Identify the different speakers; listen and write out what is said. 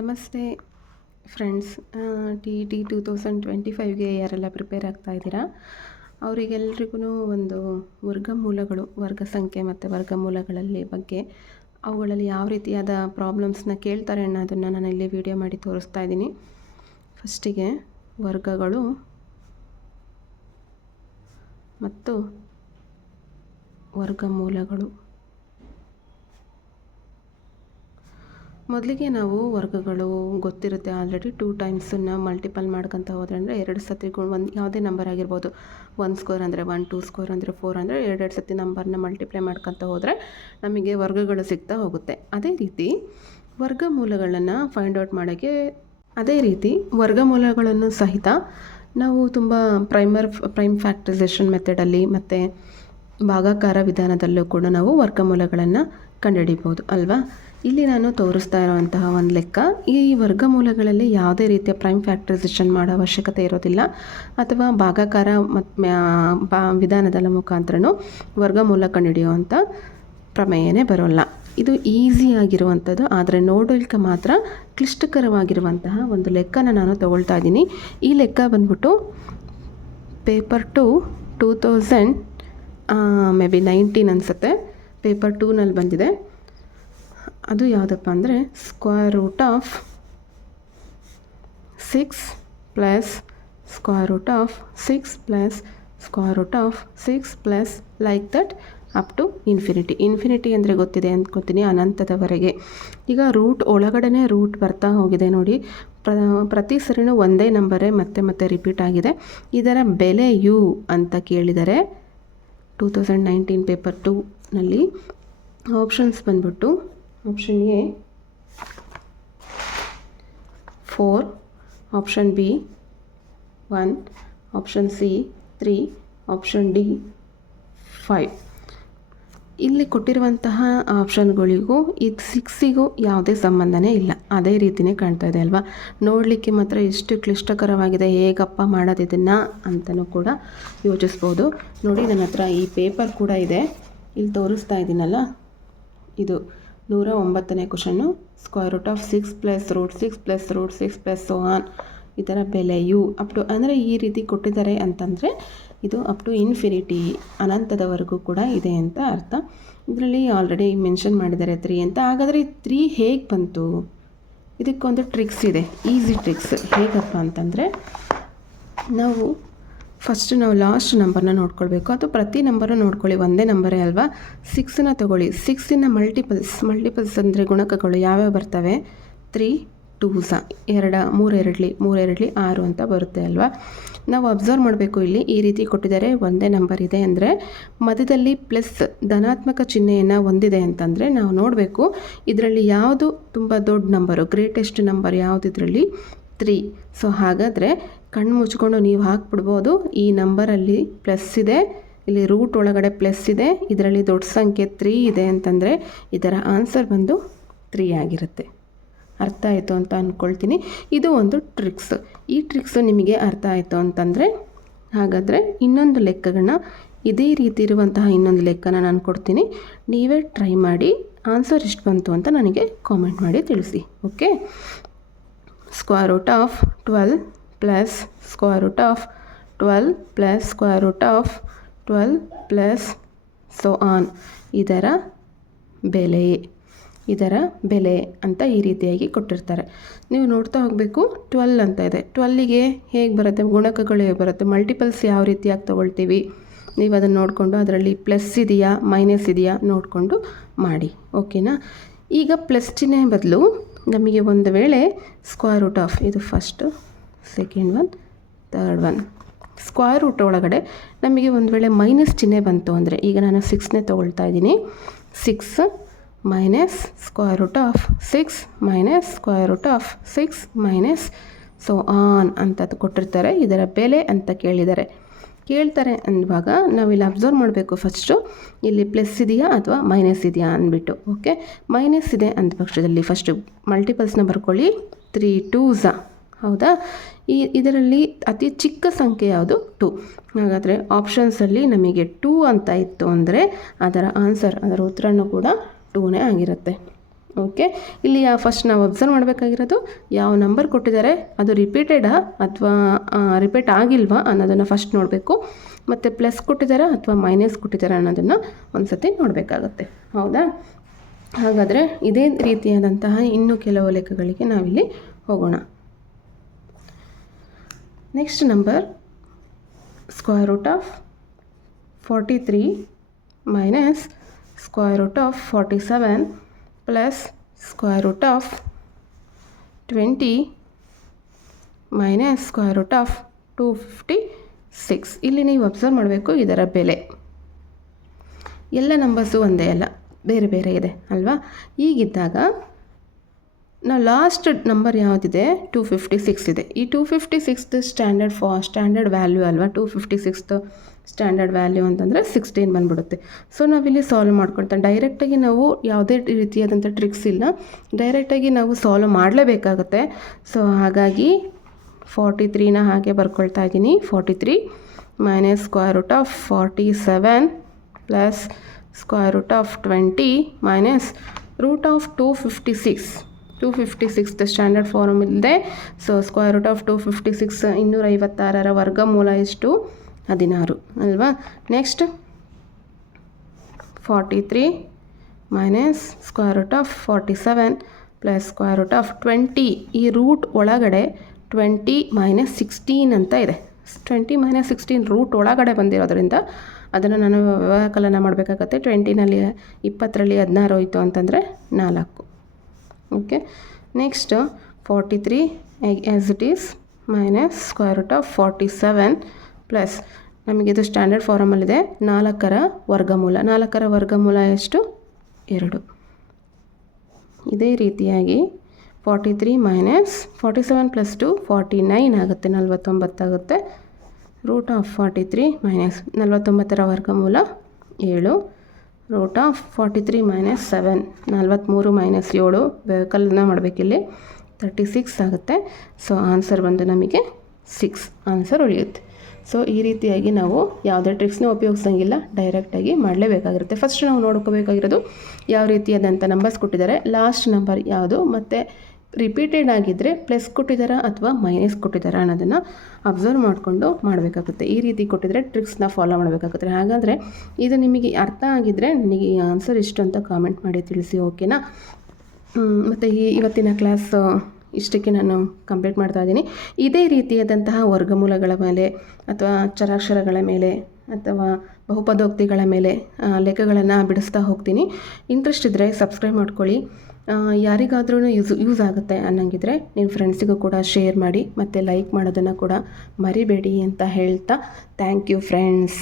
Speaker 1: ನಮಸ್ತೆ friends T T two thousand twenty ಫೈವ್ಗೆ ಯಾರೆಲ್ಲ prepare ಆಗ್ತಾ ಇದ್ದೀರಾ? ಅವರಿಗೆಲ್ರಿಗೂ ಒಂದು ವರ್ಗಮೂಲಗಳು, ವರ್ಗ ಸಂಖ್ಯೆ ಮತ್ತು ವರ್ಗಮೂಲಗಳಲ್ಲಿ ಬಗ್ಗೆ, ಅವುಗಳಲ್ಲಿ ಯಾವ ರೀತಿಯಾದ ಪ್ರಾಬ್ಲಮ್ಸ್ನ ಕೇಳ್ತಾರೆ ಅನ್ನೋದನ್ನು ನಾನು ಇಲ್ಲಿ ವಿಡಿಯೋ ಮಾಡಿ ತೋರಿಸ್ತಾ ಇದ್ದೀನಿ. ಫಸ್ಟಿಗೆ ವರ್ಗಗಳು ಮತ್ತು ವರ್ಗಮೂಲಗಳು. ಮೊದಲಿಗೆ ನಾವು ವರ್ಗಗಳು ಗೊತ್ತಿರುತ್ತೆ. ಆಲ್ರೆಡಿ ಟೂ ಟೈಮ್ಸನ್ನು ಮಲ್ಟಿಪಲ್ ಮಾಡ್ಕೊತ ಹೋದ್ರೆ ಅಂದರೆ ಎರಡು ಸತಿ ಒಂದು ಯಾವುದೇ ನಂಬರ್ ಆಗಿರ್ಬೋದು. ಒನ್ ಸ್ಕೋರ್ ಅಂದರೆ ಒನ್ ಟೂ ಸ್ಕೋರ್ ಅಂದರೆ ಫೋರ್ ಅಂದರೆ ಎರಡೆರಡು ಸತಿ ನಂಬರ್ನ ಮಲ್ಟಿಪ್ಲೈ ಮಾಡ್ಕೊತ ಹೋದರೆ ನಮಗೆ ವರ್ಗಗಳು ಸಿಗ್ತಾ ಹೋಗುತ್ತೆ. ಅದೇ ರೀತಿ ವರ್ಗಮೂಲಗಳನ್ನು ಫೈಂಡ್ ಔಟ್ ಮಾಡೋಕ್ಕೆ ಅದೇ ರೀತಿ ವರ್ಗಮೂಲಗಳನ್ನು ಸಹಿತ ನಾವು ತುಂಬ ಪ್ರೈಮರ್ ಪ್ರೈಮ್ ಫ್ಯಾಕ್ಟ್ರೈಸೇಷನ್ ಮೆಥಡಲ್ಲಿ ಮತ್ತು ಭಾಗಾಕಾರ ವಿಧಾನದಲ್ಲೂ ಕೂಡ ನಾವು ವರ್ಗಮೂಲಗಳನ್ನು ಕಂಡುಹಿಡಿಬೋದು, ಅಲ್ವಾ? ಇಲ್ಲಿ ನಾನು ತೋರಿಸ್ತಾ ಇರುವಂತಹ ಒಂದು ಲೆಕ್ಕ. ಈ ವರ್ಗಮೂಲಗಳಲ್ಲಿ ಯಾವುದೇ ರೀತಿಯ ಪ್ರೈಮ್ ಫ್ಯಾಕ್ಟರೈಸೇಷನ್ ಮಾಡೋ ಅವಶ್ಯಕತೆ ಇರೋದಿಲ್ಲ. ಅಥವಾ ಭಾಗಾಕಾರ ಮತ್ತು ವಿಧಾನದಲ್ಲ ಮುಖಾಂತರನೂ ವರ್ಗಮೂಲ ಕಂಡುಹಿಡಿಯುವಂಥ ಪ್ರಮೇಯನೇ ಬರೋಲ್ಲ. ಇದು ಈಸಿಯಾಗಿರುವಂಥದ್ದು ಆದರೆ ನೋಡಲಿಕ್ಕೆ ಮಾತ್ರ ಕ್ಲಿಷ್ಟಕರವಾಗಿರುವಂತಹ ಒಂದು ಲೆಕ್ಕನ ನಾನು ತಗೊಳ್ತಾ ಇದ್ದೀನಿ. ಈ ಲೆಕ್ಕ ಬಂದ್ಬಿಟ್ಟು paper two two thousand maybe nineteen ಅನಿಸುತ್ತೆ. ಪೇಪರ್ ಟೂನಲ್ಲಿ ಬಂದಿದೆ. ಅದು ಯಾವುದಪ್ಪ ಅಂದರೆ square root of six plus square root of six plus square root of six plus like that up to infinity infinity ಅಂದರೆ ಗೊತ್ತಿದೆ ಅಂದ್ಕೋತೀನಿ ಅನಂತದವರೆಗೆ. ಈಗ ರೂಟ್ ಒಳಗಡೆ ರೂಟ್ ಬರ್ತಾ ಹೋಗಿದೆ ನೋಡಿ. ಪ್ರ, ಪ್ರತಿ ಸರಿನೂ ಒಂದೇ ನಂಬರೇ ಮತ್ತೆ ಮತ್ತೆ ರಿಪೀಟ್ ಆಗಿದೆ. ಇದರ ಬೆಲೆ ಯು ಅಂತ ಕೇಳಿದರೆ ಟೂ ತೌಸಂಡ್ ನೈನ್ಟೀನ್ ಪೇಪರ್ ಟೂನಲ್ಲಿ ಆಪ್ಷನ್ಸ್ ಬಂದ್ಬಿಟ್ಟು option A four option B one option C three option D five ಇಲ್ಲಿ ಕೊಟ್ಟಿರುವಂತಹ ಆಪ್ಷನ್ಗಳಿಗೂ ಇದು ಸಿಕ್ಸಿಗೂ ಯಾವುದೇ ಸಂಬಂಧನೇ ಇಲ್ಲ. ಅದೇ ರೀತಿಯೇ ಕಾಣ್ತಾ ಇದೆ ಅಲ್ವಾ? ನೋಡಲಿಕ್ಕೆ ಮಾತ್ರ ಎಷ್ಟು ಕ್ಲಿಷ್ಟಕರವಾಗಿದೆ, ಹೇಗಪ್ಪ ಮಾಡೋದು ಇದನ್ನು ಅಂತಲೂ ಕೂಡ ಯೋಚಿಸ್ಬೋದು. ನೋಡಿ, ನನ್ನ ಹತ್ರ ಈ ಪೇಪರ್ ಕೂಡ ಇದೆ. ಇಲ್ಲಿ ತೋರಿಸ್ತಾ ಇದ್ದೀನಲ್ಲ ಇದು ನೂರ ಒಂಬತ್ತನೇ question square root of six plus root six plus root six plus so on ಇದರ ಬೆಲೆಯು ಅಪ್ ಟು ಅಂದರೆ ಈ ರೀತಿ ಕೊಟ್ಟಿದ್ದಾರೆ ಅಂತಂದರೆ ಇದು ಅಪ್ ಟು ಇನ್ಫಿನಿಟಿ ಅನಂತದವರೆಗೂ ಕೂಡ ಇದೆ ಅಂತ ಅರ್ಥ. ಇದರಲ್ಲಿ ಆಲ್ರೆಡಿ ಮೆನ್ಷನ್ ಮಾಡಿದ್ದಾರೆ ತ್ರೀ ಅಂತ. ಹಾಗಾದರೆ ಈ ತ್ರೀ ಹೇಗೆ ಬಂತು? ಇದಕ್ಕೊಂದು ಟ್ರಿಕ್ಸ್ ಇದೆ ಈಸಿ ಟ್ರಿಕ್ಸ್ ಹೇಗಪ್ಪ ಅಂತಂದರೆ ನಾವು ಫಸ್ಟ್ ನಾವು ಲಾಸ್ಟ್ ನಂಬರ್ನ ನೋಡ್ಕೊಳ್ಬೇಕು. ಅಥವಾ ಪ್ರತಿ ನಂಬರು ನೋಡ್ಕೊಳ್ಳಿ. ಒಂದೇ ನಂಬರೇ ಅಲ್ವಾ? ಸಿಕ್ಸನ್ನ ತೊಗೊಳ್ಳಿ. ಸಿಕ್ಸಿನ ಮಲ್ಟಿಪಲ್ಸ್ ಮಲ್ಟಿಪಲ್ಸ್ ಅಂದರೆ ಗುಣಕಗಳು ಯಾವ್ಯಾವ ಬರ್ತವೆ? ತ್ರೀ ಟೂ ಸ. ಎರಡ ಮೂರೆರಡ್ಲಿ ಮೂರೆರಡ್ಲಿ ಆರು ಅಂತ ಬರುತ್ತೆ ಅಲ್ವಾ? ನಾವು ಅಬ್ಸರ್ವ್ ಮಾಡಬೇಕು ಇಲ್ಲಿ. ಈ ರೀತಿ ಕೊಟ್ಟಿದ್ದಾರೆ. ಒಂದೇ ನಂಬರ್ ಇದೆ ಅಂದರೆ ಮಧ್ಯದಲ್ಲಿ ಪ್ಲಸ್ ಧನಾತ್ಮಕ ಚಿಹ್ನೆಯನ್ನು ಹೊಂದಿದೆ ಅಂತಂದರೆ ನಾವು ನೋಡಬೇಕು. ಇದರಲ್ಲಿ ಯಾವುದು ತುಂಬ ದೊಡ್ಡ ನಂಬರು ಗ್ರೇಟೆಸ್ಟ್ ನಂಬರ್ ಯಾವುದು ಇದರಲ್ಲಿ? ತ್ರೀ ಸೊ ಹಾಗಾದರೆ ಕಣ್ಣು ಮುಚ್ಕೊಂಡು ನೀವು ಹಾಕ್ಬಿಡ್ಬೋದು. ಈ ನಂಬರಲ್ಲಿ ಪ್ಲಸ್ ಇದೆ. ಇಲ್ಲಿ ರೂಟ್ ಒಳಗಡೆ ಪ್ಲಸ್ ಇದೆ. ಇದರಲ್ಲಿ ದೊಡ್ಡ ಸಂಖ್ಯೆ ತ್ರೀ ಇದೆ ಅಂತಂದರೆ ಇದರ ಆನ್ಸರ್ ಬಂದು ತ್ರೀ ಆಗಿರುತ್ತೆ. ಅರ್ಥ ಆಯಿತು ಅಂತ ಅಂದ್ಕೊಳ್ತೀನಿ ಇದು ಒಂದು ಟ್ರಿಕ್ಸ್. ಈ ಟ್ರಿಕ್ಸು ನಿಮಗೆ ಅರ್ಥ ಆಯಿತು ಅಂತಂದರೆ ಹಾಗಾದರೆ ಇನ್ನೊಂದು ಲೆಕ್ಕಗಳನ್ನ ಇದೇ ರೀತಿ ಇರುವಂತಹ ಇನ್ನೊಂದು ಲೆಕ್ಕನ ನಾನು ಕೊಡ್ತೀನಿ. ನೀವೇ ಟ್ರೈ ಮಾಡಿ. ಆನ್ಸರ್ ಎಷ್ಟು ಬಂತು ಅಂತ ನನಗೆ ಕಾಮೆಂಟ್ ಮಾಡಿ ತಿಳಿಸಿ. Okay? Square root of twelve plus square root of twelve plus square root of twelve plus so on ಇದರ ಬೆಲೆ ಇದರ ಬೆಲೆ ಅಂತ ಈ ರೀತಿಯಾಗಿ ಕೊಟ್ಟಿರ್ತಾರೆ. ನೀವು ನೋಡ್ತಾ ಹೋಗಬೇಕು ಟ್ವೆಲ್ ಅಂತ ಇದೆ. ಟ್ವೆಲ್ಲಿಗೆ ಹೇಗೆ ಬರುತ್ತೆ? ಗುಣಕಗಳು ಹೇಗೆ ಬರುತ್ತೆ? ಮಲ್ಟಿಪಲ್ಸ್ ಯಾವ ರೀತಿಯಾಗಿ ತೊಗೊಳ್ತೀವಿ? ನೀವು ಅದನ್ನು ನೋಡಿಕೊಂಡು ಅದರಲ್ಲಿ ಪ್ಲಸ್ ಇದೆಯಾ ಮೈನಸ್ ಇದೆಯಾ ನೋಡಿಕೊಂಡು ಮಾಡಿ ಓಕೆನಾ ಈಗ ಪ್ಲಸ್ ಚಿಹ್ನೆ ಬದಲು ನಮಗೆ ಒಂದು ವೇಳೆ ಸ್ಕ್ವೇರ್ ರೂಟ್ ಆಫ್ ಇದು first second one third one square root ಒಳಗಡೆ ನಮಗೆ ಒಂದು ವೇಳೆ ಮೈನಸ್ ಚಿಹ್ನೆ ಬಂತು ಅಂದರೆ ಈಗ ನಾನು ಸಿಕ್ಸ್ನೇ ತೊಗೊಳ್ತಾ ಇದ್ದೀನಿ. Six minus square root of six minus square root of six minus so on ಅಂತ ಕೊಟ್ಟಿರ್ತಾರೆ. ಇದರ ಬೆಲೆ ಅಂತ ಕೇಳಿದ್ದಾರೆ ಕೇಳ್ತಾರೆ ಅಂದಾಗ ನಾವಿಲ್ಲಿ ಅಬ್ಸರ್ವ್ ಮಾಡಬೇಕು ಫಸ್ಟು ಇಲ್ಲಿ ಪ್ಲಸ್ ಇದೆಯಾ ಅಥವಾ ಮೈನಸ್ ಇದೆಯಾ ಅಂದ್ಬಿಟ್ಟು ಓಕೆ ಮೈನಸ್ ಇದೆ ಅಂದ ಪಕ್ಷದಲ್ಲಿ ಫಸ್ಟು ಮಲ್ಟಿಪಲ್ಸ್ನ ಬರ್ಕೊಳ್ಳಿ. ತ್ರೀ ಟೂಝ ಹೌದಾ? ಈ ಇದರಲ್ಲಿ ಅತಿ ಚಿಕ್ಕ ಸಂಖ್ಯೆ ಯಾವುದು? ಟು ಹಾಗಾದರೆ ಆಪ್ಷನ್ಸಲ್ಲಿ ನಮಗೆ ಟೂ ಅಂತ ಇತ್ತು ಅಂದರೆ ಅದರ ಆನ್ಸರ್ ಅದರ ಉತ್ತರನೂ ಕೂಡ ಟೂನೇ ಆಗಿರುತ್ತೆ. ಓಕೆ ಇಲ್ಲಿ ಫಸ್ಟ್ ನಾವು ಅಬ್ಸರ್ವ್ ಮಾಡಬೇಕಾಗಿರೋದು, ಯಾವ ನಂಬರ್ ಕೊಟ್ಟಿದ್ದಾರೆ? ಅದು ರಿಪೀಟೆಡಾ ಅಥವಾ ರಿಪೀಟ್ ಆಗಿಲ್ವಾ ಅನ್ನೋದನ್ನು ಫಸ್ಟ್ ನೋಡಬೇಕು. ಮತ್ತು ಪ್ಲಸ್ ಕೊಟ್ಟಿದ್ದಾರಾ ಅಥವಾ ಮೈನಸ್ ಕೊಟ್ಟಿದ್ದಾರಾ ಅನ್ನೋದನ್ನು ಒಂದು ಸತಿ ನೋಡಬೇಕಾಗತ್ತೆ. ಹೌದಾ? ಹಾಗಾದರೆ ಇದೇ ರೀತಿಯಾದಂತಹ ಇನ್ನೂ ಕೆಲವು ಲೆಕ್ಕಗಳಿಗೆ ನಾವಿಲ್ಲಿ ಹೋಗೋಣ. Next number square root of forty three minus square root of forty seven plus square root of twenty minus square root of two fifty six ಇಲ್ಲಿ ನೀವು ಅಬ್ಸರ್ವ್ ಮಾಡಬೇಕು ಇದರ ಬೆಲೆ. ಎಲ್ಲ ನಂಬರ್ಸು ಒಂದೇ ಅಲ್ಲ, ಬೇರೆ ಬೇರೆ ಇದೆ ಅಲ್ವಾ? ಈಗಿದ್ದಾಗ ನಾವು ಲಾಸ್ಟ್ ನಂಬರ್ ಯಾವುದಿದೆ? ಟೂ ಫಿಫ್ಟಿ ಸಿಕ್ಸ್ ಇದೆ. ಈ ಟು ಫಿಫ್ಟಿ ಸಿಕ್ಸ್ತ್ ಸ್ಟ್ಯಾಂಡರ್ಡ್ ಫಾ ಸ್ಟ್ಯಾಂಡರ್ಡ್ ವ್ಯಾಲ್ಯೂ ಅಲ್ವಾ? Two fifty sixth standard value ಅಂತಂದರೆ ಸಿಕ್ಸ್ಟೀನ್ ಬಂದ್ಬಿಡುತ್ತೆ. ಸೊ ನಾವಿಲ್ಲಿ ಸಾಲ್ವ್ ಮಾಡ್ಕೊಳ್ತಾ ಡೈರೆಕ್ಟಾಗಿ ನಾವು ಯಾವುದೇ ರೀತಿಯಾದಂಥ ಟ್ರಿಕ್ಸ್ ಇಲ್ಲ. ಡೈರೆಕ್ಟಾಗಿ ನಾವು ಸಾಲ್ವ್ ಮಾಡಲೇಬೇಕಾಗತ್ತೆ. ಸೊ ಹಾಗಾಗಿ ಫಾರ್ಟಿ ತ್ರೀನ ಹಾಗೆ ಬರ್ಕೊಳ್ತಾ ಇದ್ದೀನಿ. Forty three minus square root of forty seven plus square root of twenty minus root of two fifty six two fifty six standard form ಇಲ್ಲದೆ so square root of two fifty six ಇನ್ನೂರ ಐವತ್ತಾರರ ವರ್ಗಮೂಲ ಎಷ್ಟು ಹದಿನಾರು ಅಲ್ವಾ next forty three minus square root of forty seven plus square root of twenty ಈ root ಒಳಗಡೆ twenty minus sixteen ಅಂತ ಇದೆ. ಟ್ವೆಂಟಿ ಮೈನಸ್ ಸಿಕ್ಸ್ಟೀನ್ ರೂಟ್ ಒಳಗಡೆ ಬಂದಿರೋದ್ರಿಂದ ಅದನ್ನು ನಾನು ವ್ಯವಕಲನ ಮಾಡಬೇಕಾಗತ್ತೆ. ಟ್ವೆಂಟಿನಲ್ಲಿ ಇಪ್ಪತ್ತರಲ್ಲಿ ಹದಿನಾರು ಹೋಯಿತು ಅಂತಂದರೆ ನಾಲ್ಕು. Okay next forty three as it is minus square root of forty seven plus ನಮಗಿದು standard ಫಾರಮಲ್ಲಿದೆ ನಾಲ್ಕರ ವರ್ಗಮೂಲ. ನಾಲ್ಕರ ವರ್ಗಮೂಲ ಎಷ್ಟು? ಎರಡು. ಇದೇ ರೀತಿಯಾಗಿ forty three minus forty seven plus two forty nine ಆಗುತ್ತೆ. ನಲ್ವತ್ತೊಂಬತ್ತಾಗುತ್ತೆ root of forty three minus ನಲ್ವತ್ತೊಂಬತ್ತರ ವರ್ಗಮೂಲ ಏಳು. Root of forty three minus seven ನಲ್ವತ್ತ್ಮೂರು minus ಏಳು ವೆಹಿಕಲ್ನ ಮಾಡಬೇಕಿಲ್ಲಿ ತರ್ಟಿ ಸಿಕ್ಸ್ ಆಗುತ್ತೆ. ಸೊ ಆನ್ಸರ್ ಬಂದು ನಮಗೆ ಸಿಕ್ಸ್ ಆನ್ಸರ್ ಉಳಿಯುತ್ತೆ. ಸೊ ಈ ರೀತಿಯಾಗಿ ನಾವು ಯಾವುದೇ ಟ್ರಿಕ್ಸ್ನ ಉಪಯೋಗಿಸಂಗಿಲ್ಲ ಡೈರೆಕ್ಟಾಗಿ ಮಾಡಲೇಬೇಕಾಗಿರುತ್ತೆ. ಫಸ್ಟ್ ನಾವು ನೋಡ್ಕೋಬೇಕಾಗಿರೋದು ಯಾವ ರೀತಿಯಾದಂಥ ನಂಬರ್ಸ್ ಕೊಟ್ಟಿದ್ದಾರೆ. ಲಾಸ್ಟ್ ನಂಬರ್ ಯಾವುದು? ಮತ್ತು ರಿಪೀಟೆಡ್ ಆಗಿದ್ದರೆ ಪ್ಲಸ್ ಕೊಟ್ಟಿದ್ದಾರಾ ಅಥವಾ ಮೈನಸ್ ಕೊಟ್ಟಿದ್ದಾರಾ ಅನ್ನೋದನ್ನು ಅಬ್ಸರ್ವ್ ಮಾಡಿಕೊಂಡು ಮಾಡಬೇಕಾಗುತ್ತೆ. ಈ ರೀತಿ ಕೊಟ್ಟಿದ್ರೆ ಟ್ರಿಕ್ಸ್ನ ಫಾಲೋ ಮಾಡಬೇಕಾಗುತ್ತೆ. ಹಾಗಾದರೆ ಇದು ನಿಮಗೆ ಅರ್ಥ ಆಗಿದ್ದರೆ ನನಗೆ ಆನ್ಸರ್ ಇಷ್ಟು ಅಂತ ಕಾಮೆಂಟ್ ಮಾಡಿ ತಿಳಿಸಿ ಓಕೆನಾ ಮತ್ತು ಈ ಇವತ್ತಿನ ಕ್ಲಾಸ್ ಇಷ್ಟಕ್ಕೆ ನಾನು ಕಂಪ್ಲೀಟ್ ಮಾಡ್ತಾ ಇದ್ದೀನಿ. ಇದೇ ರೀತಿಯಾದಂತಹ ವರ್ಗಮೂಲಗಳ ಮೇಲೆ ಅಥವಾ ಚರಾಕ್ಷರಗಳ ಮೇಲೆ ಅಥವಾ ಬಹುಪದೋಕ್ತಿಗಳ ಮೇಲೆ ಲೆಕ್ಕಗಳನ್ನು ಬಿಡಿಸ್ತಾ ಹೋಗ್ತೀನಿ. ಇಂಟ್ರೆಸ್ಟ್ ಇದ್ದರೆ ಸಬ್ಸ್ಕ್ರೈಬ್ ಮಾಡ್ಕೊಳ್ಳಿ. ಯಾರಿಗಾದ್ರೂ ಯೂಸ್ ಯೂಸ್ ಆಗುತ್ತೆ ಅನ್ನಂಗಿದ್ರೆ ನಿಮ್ಮ ಫ್ರೆಂಡ್ಸಿಗೂ ಕೂಡ ಶೇರ್ ಮಾಡಿ ಮತ್ತು ಲೈಕ್ ಮಾಡೋದನ್ನು ಕೂಡ ಮರಿಬೇಡಿ ಅಂತ ಹೇಳ್ತಾ ಥ್ಯಾಂಕ್ ಯು ಫ್ರೆಂಡ್ಸ್